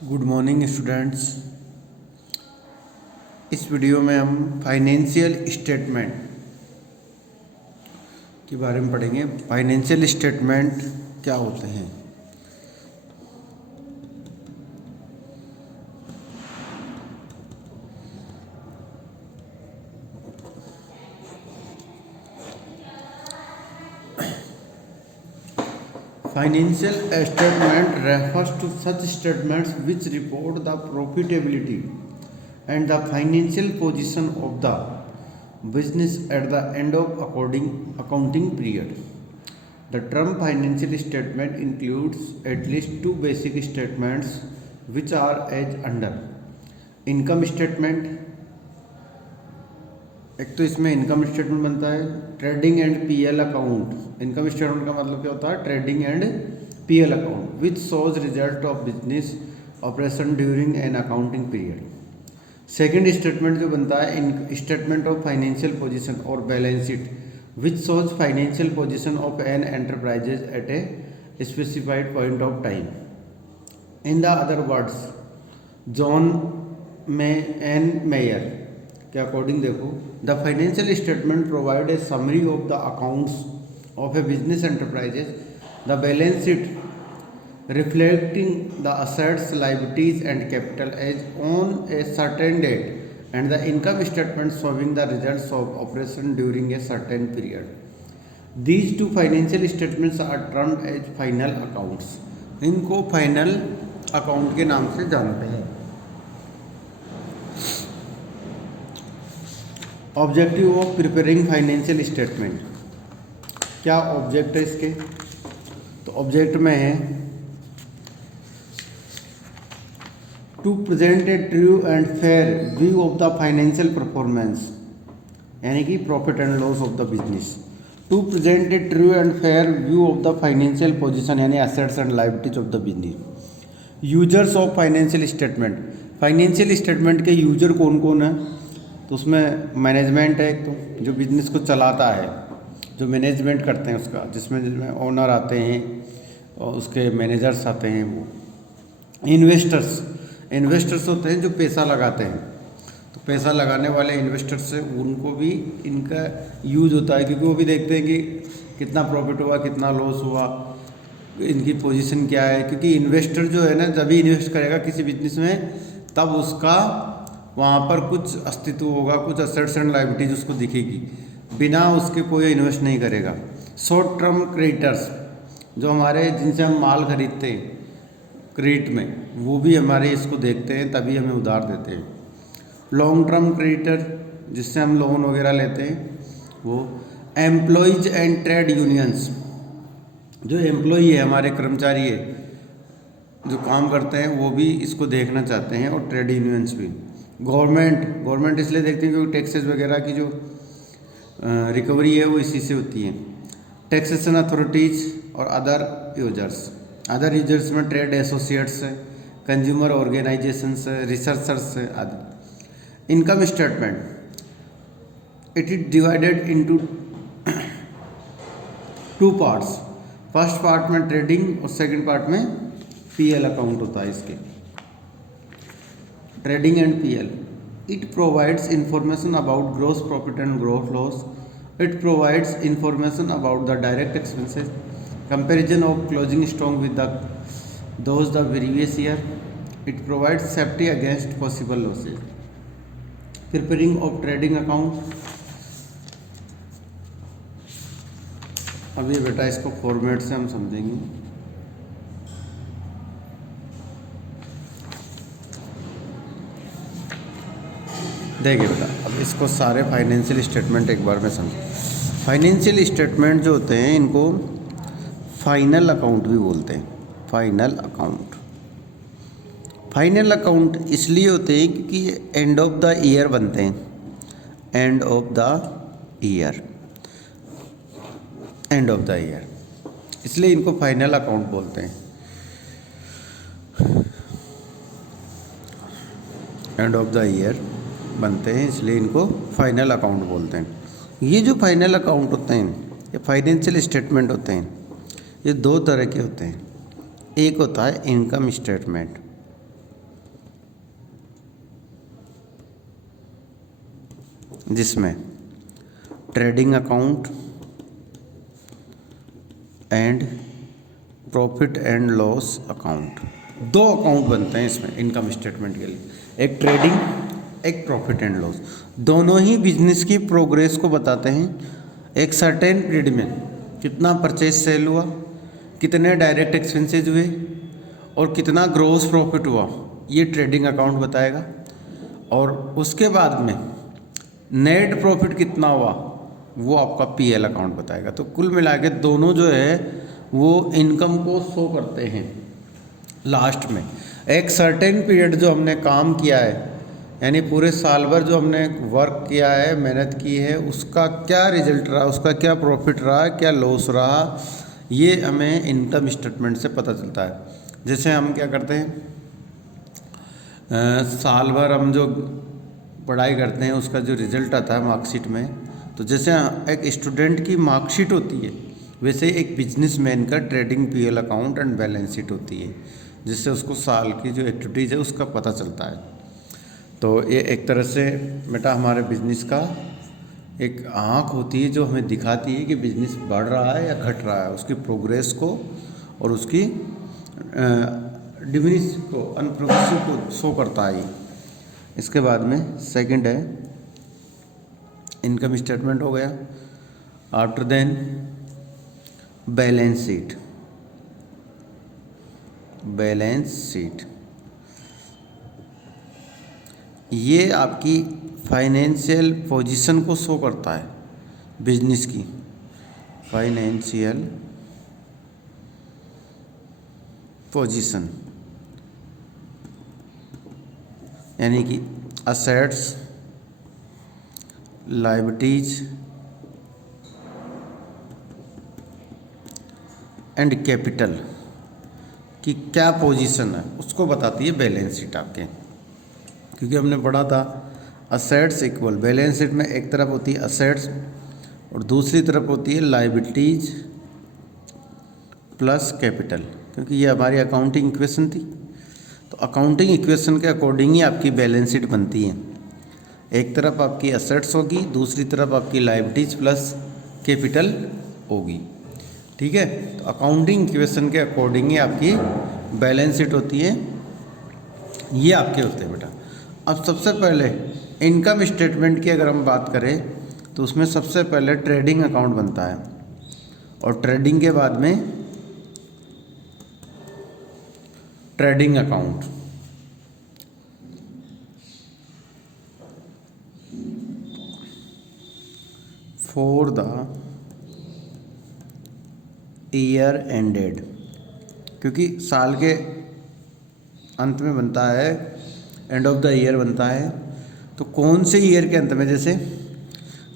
Good morning students. इस video में हम फाइनेंशियल स्टेटमेंट के बारे में पढ़ेंगे। फाइनेंशियल स्टेटमेंट क्या होते हैं। Financial statement refers to such statements which report the profitability and the financial position of the business at the end of accounting period. The term financial statement includes at least two basic statements which are as under: income statement, एक तो इसमें income statement बनता है, trading and PL account. Income statement का मतलब क्या होता है? Trading and PL account which shows result of business operation during an accounting period. Second statement जो बनता है स्टेटमेंट ऑफ फाइनेंशियल पोजीशन और balance sheet which shows financial position of an enterprises at a specified point of time. In the other words, John N Myer के according देखो, the financial statement provide a summary of the accounts of a business enterprises, the balance sheet reflecting the assets, liabilities and capital as on a certain date, and the income statement showing the results of operation during a certain period. These two financial statements are termed as final accounts. इनको final account के नाम से जानते हैं। Objective of preparing financial statement, क्या object है इसके? तो ऑब्जेक्ट में है to present a true and fair view of the financial performance, यानी कि profit and loss of the business. To present a true and fair view of the financial position, यानी assets and liabilities of the business. Users of financial statement, financial statement के user कौन कौन है? तो उसमें management है, एक तो जो बिजनेस को चलाता है, जो मैनेजमेंट करते हैं उसका, जिसमें ओनर आते हैं और उसके मैनेजर्स आते हैं। वो इन्वेस्टर्स होते हैं जो पैसा लगाते हैं। तो पैसा लगाने वाले इन्वेस्टर्स से उनको भी इनका यूज होता है, क्योंकि वो भी देखते हैं कि कितना प्रॉफिट हुआ, कितना लॉस हुआ, इनकी पोजीशन क्या है। क्योंकि इन्वेस्टर जो है ना, जब भी इन्वेस्ट करेगा किसी बिजनेस में, तब उसका वहाँ पर कुछ अस्तित्व होगा, कुछ असेट्स एंड लायबिलिटीज उसको दिखेगी। बिना उसके कोई इन्वेस्ट नहीं करेगा। शॉर्ट टर्म क्रेडिटर्स, जो हमारे जिनसे हम माल खरीदते हैं क्रेडिट में, वो भी हमारे इसको देखते हैं, तभी हमें उधार देते हैं। लॉन्ग टर्म क्रेडिटर, जिससे हम लोन वगैरह लेते हैं, वो एम्प्लॉयज एंड ट्रेड यूनियंस, जो एम्प्लॉई है, हमारे कर्मचारी है जो काम करते हैं, वो भी इसको देखना चाहते हैं, और ट्रेड यूनियंस भी। गवर्नमेंट इसलिए देखते हैं क्योंकि टैक्सेस वगैरह की जो रिकवरी है वो इसी से होती है। टैक्सेशन अथॉरिटीज़ और अदर यूजर्स में ट्रेड एसोसिएट्स है, कंज्यूमर ऑर्गेनाइजेशंस है, रिसर्चर्स है आदि। Income statement, it is divided into two parts. First part में ट्रेडिंग और सेकंड पार्ट में पीएल अकाउंट होता है इसके। Trading and PL, it provides information about gross profit and gross loss. It provides information about the direct expenses, comparison of closing stock with those the previous year. It provides safety against possible losses. Preparing of trading account, अभी बेटा इसको format से हम समझेंगे। देखिए बेटा, अब इसको सारे फाइनेंशियल स्टेटमेंट एक बार में समझें। फाइनेंशियल स्टेटमेंट जो होते हैं, इनको फाइनल अकाउंट भी बोलते हैं। फाइनल अकाउंट इसलिए होते हैं क्योंकि ये एंड ऑफ द ईयर बनते हैं। एंड ऑफ द ईयर, इसलिए इनको फाइनल अकाउंट बोलते हैं। एंड ऑफ द ईयर बनते हैं, इसलिए इनको फाइनल अकाउंट बोलते हैं। ये जो फाइनल अकाउंट होते हैं, ये फाइनेंशियल स्टेटमेंट होते हैं, ये दो तरह के होते हैं। एक होता है इनकम स्टेटमेंट जिसमें trading account and profit and loss account, दो अकाउंट बनते हैं इसमें इनकम स्टेटमेंट के लिए, एक ट्रेडिंग, एक प्रॉफिट एंड लॉस। दोनों ही बिजनेस की प्रोग्रेस को बताते हैं। एक सर्टेन पीरियड में कितना परचेज सेल हुआ, कितने डायरेक्ट एक्सपेंसेज हुए और कितना ग्रोस प्रॉफिट हुआ, ये ट्रेडिंग अकाउंट बताएगा। और उसके बाद में नेट प्रॉफिट कितना हुआ वो आपका पीएल अकाउंट बताएगा। तो कुल मिला के दोनों जो है वो इनकम को शो करते हैं। लास्ट में एक सर्टेन पीरियड जो हमने काम किया है, यानी पूरे साल भर जो हमने वर्क किया है, मेहनत की है, उसका क्या रिजल्ट रहा, उसका क्या प्रॉफिट रहा, क्या लॉस रहा, ये हमें इनकम स्टेटमेंट से पता चलता है। जैसे हम क्या करते हैं, साल भर हम जो पढ़ाई करते हैं उसका जो रिज़ल्ट आता है मार्कशीट में, तो जैसे एक स्टूडेंट की मार्कशीट होती है वैसे एक बिजनेसमैन का trading PL account and balance sheet होती है, जिससे उसको साल की जो एक्टिविटीज़ है उसका पता चलता है। तो ये एक तरह से बेटा हमारे बिजनेस का एक आँख होती है जो हमें दिखाती है कि बिजनेस बढ़ रहा है या घट रहा है, उसकी प्रोग्रेस को और उसकी डिमिनिश को, अनप्रोग्रेसिव को शो करता है। इसके बाद में सेकंड है इनकम स्टेटमेंट हो गया। After then balance sheet. Balance sheet ये आपकी फाइनेंशियल पोजीशन को शो करता है, बिजनेस की फाइनेंशियल पोजीशन, यानी कि असेट्स, लायबिलिटीज एंड कैपिटल की क्या पोजीशन है उसको बताती है बैलेंस शीट आपके। क्योंकि हमने पढ़ा था असेट्स इक्वल, बैलेंस शीट में एक तरफ होती है असेट्स और दूसरी तरफ होती है लायबिलिटीज प्लस कैपिटल, क्योंकि ये हमारी अकाउंटिंग इक्वेशन थी। तो अकाउंटिंग इक्वेशन के अकॉर्डिंग ही आपकी बैलेंस शीट बनती है। एक तरफ आपकी असेट्स होगी, दूसरी तरफ आपकी लायबिलिटीज प्लस कैपिटल होगी, ठीक है। तो अकाउंटिंग इक्वेशन के अकॉर्डिंग ही आपकी बैलेंस शीट होती है। ये आपके होते हैं बेटा। अब सबसे पहले इनकम स्टेटमेंट की अगर हम बात करें तो उसमें सबसे पहले ट्रेडिंग अकाउंट बनता है और ट्रेडिंग के बाद में trading account. For the year ended, क्योंकि साल के अंत में बनता है, एंड ऑफ द ईयर बनता है। तो कौन से ईयर के अंत में, जैसे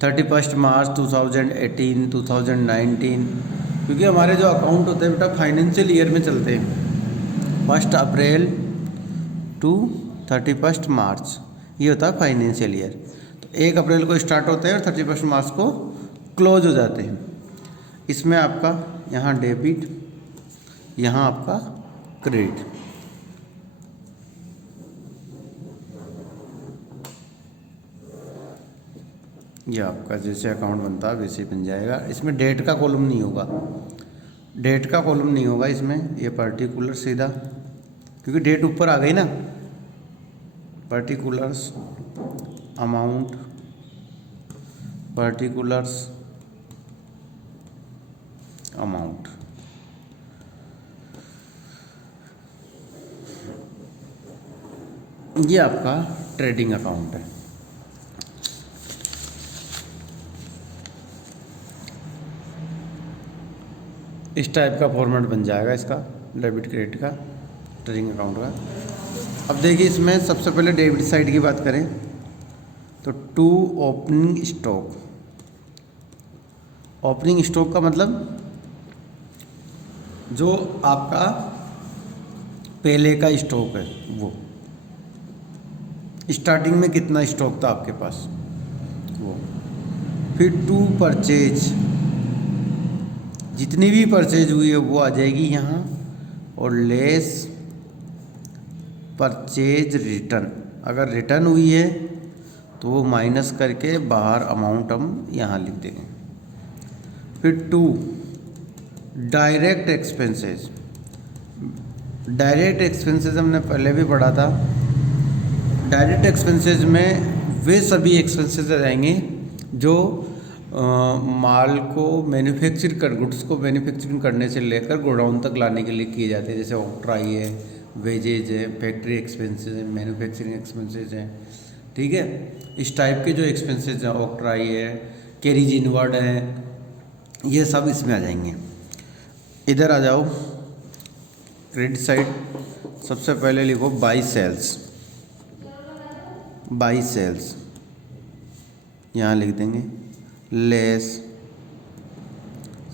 31 मार्च 2018, 2019, क्योंकि हमारे जो अकाउंट होते हैं बेटा फाइनेंशियल ईयर में चलते हैं। 1 अप्रैल टू 31 मार्च ये होता है फाइनेंशियल ईयर। तो 1 अप्रैल को स्टार्ट होते हैं और 31 मार्च को क्लोज हो जाते हैं। इसमें आपका यहाँ डेबिट, यहाँ आपका क्रेडिट। ये आपका जैसे अकाउंट बनता है वैसे ही बन जाएगा। इसमें डेट का कॉलम नहीं होगा, डेट का कॉलम नहीं होगा इसमें, ये पर्टिकुलर सीधा, क्योंकि डेट ऊपर आ गई ना। पर्टिकुलर्स अमाउंट, पर्टिकुलर्स अमाउंट, ये आपका ट्रेडिंग अकाउंट है। इस टाइप का फॉर्मेट बन जाएगा इसका, डेबिट क्रेडिट का, ट्रेडिंग अकाउंट का। अब देखिए इसमें सबसे पहले डेबिट साइड की बात करें तो to opening stock. Opening stock का मतलब जो आपका पहले का स्टॉक है, वो स्टार्टिंग में कितना स्टॉक था आपके पास वो। फिर टू परचेज, जितनी भी परचेज हुई है वो आ जाएगी यहाँ, और लेस परचेज रिटर्न, अगर रिटर्न हुई है तो वो माइनस करके बाहर अमाउंट हम यहाँ लिख देंगे। फिर 2 डायरेक्ट एक्सपेंसेस। डायरेक्ट एक्सपेंसेस हमने पहले भी पढ़ा था। डायरेक्ट एक्सपेंसेस में वे सभी एक्सपेंसेस आ जाएंगे जो माल को गुड्स को मैन्युफैक्चरिंग करने से लेकर गोडाउन तक लाने के लिए किए जाते हैं। जैसे ऑक्ट्राई है, वेजेज है, फैक्ट्री एक्सपेंसेस है, मैन्युफैक्चरिंग एक्सपेंसेस हैं। ठीक है, इस टाइप के जो एक्सपेंसेस हैं, ऑक्ट्राई है, कैरिज इनवर्ड है, ये सब इसमें आ जाएंगे। इधर आ जाओ, क्रेडिट साइड सबसे पहले लिखो बाई सेल्स। बाई सेल्स यहाँ लिख देंगे, लेस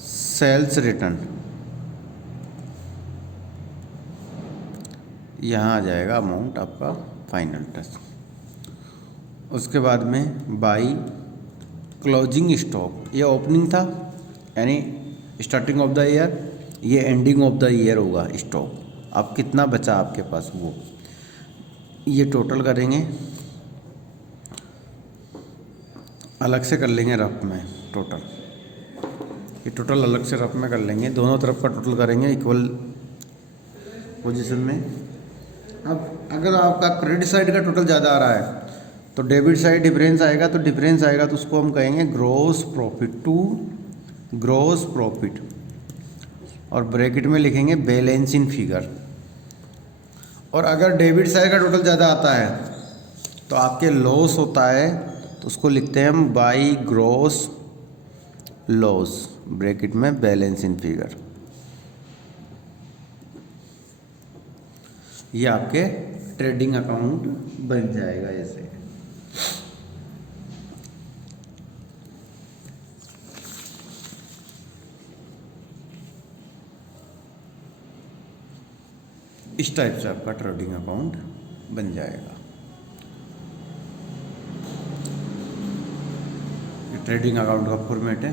सेल्स रिटर्न, यहाँ आ जाएगा अमाउंट आपका फाइनल टेस्ट। उसके बाद में बाई क्लोजिंग स्टॉक, ये ओपनिंग था यानी स्टार्टिंग ऑफ द ईयर, ये एंडिंग ऑफ द ईयर होगा स्टॉक। अब कितना बचा आपके पास वो ये टोटल करेंगे, अलग से कर लेंगे रफ में टोटल। ये टोटल अलग से रफ में कर लेंगे, दोनों तरफ का टोटल करेंगे इक्वल पोजीशन में। अब अगर आपका क्रेडिट साइड का टोटल ज़्यादा आ रहा है तो डेबिट साइड डिफरेंस आएगा, तो डिफरेंस आएगा तो उसको हम कहेंगे gross profit to gross profit, और ब्रैकेट में लिखेंगे बैलेंस इन फिगर। और अगर डेबिट साइड का टोटल ज़्यादा आता है तो आपके लॉस होता है, तो उसको लिखते हैं हम बाई ग्रॉस लॉस, ब्रैकेट में बैलेंस इन फिगर। ये आपके ट्रेडिंग अकाउंट बन जाएगा ऐसे। इस टाइप से आपका ट्रेडिंग अकाउंट बन जाएगा। ट्रेडिंग अकाउंट का फॉर्मेट है।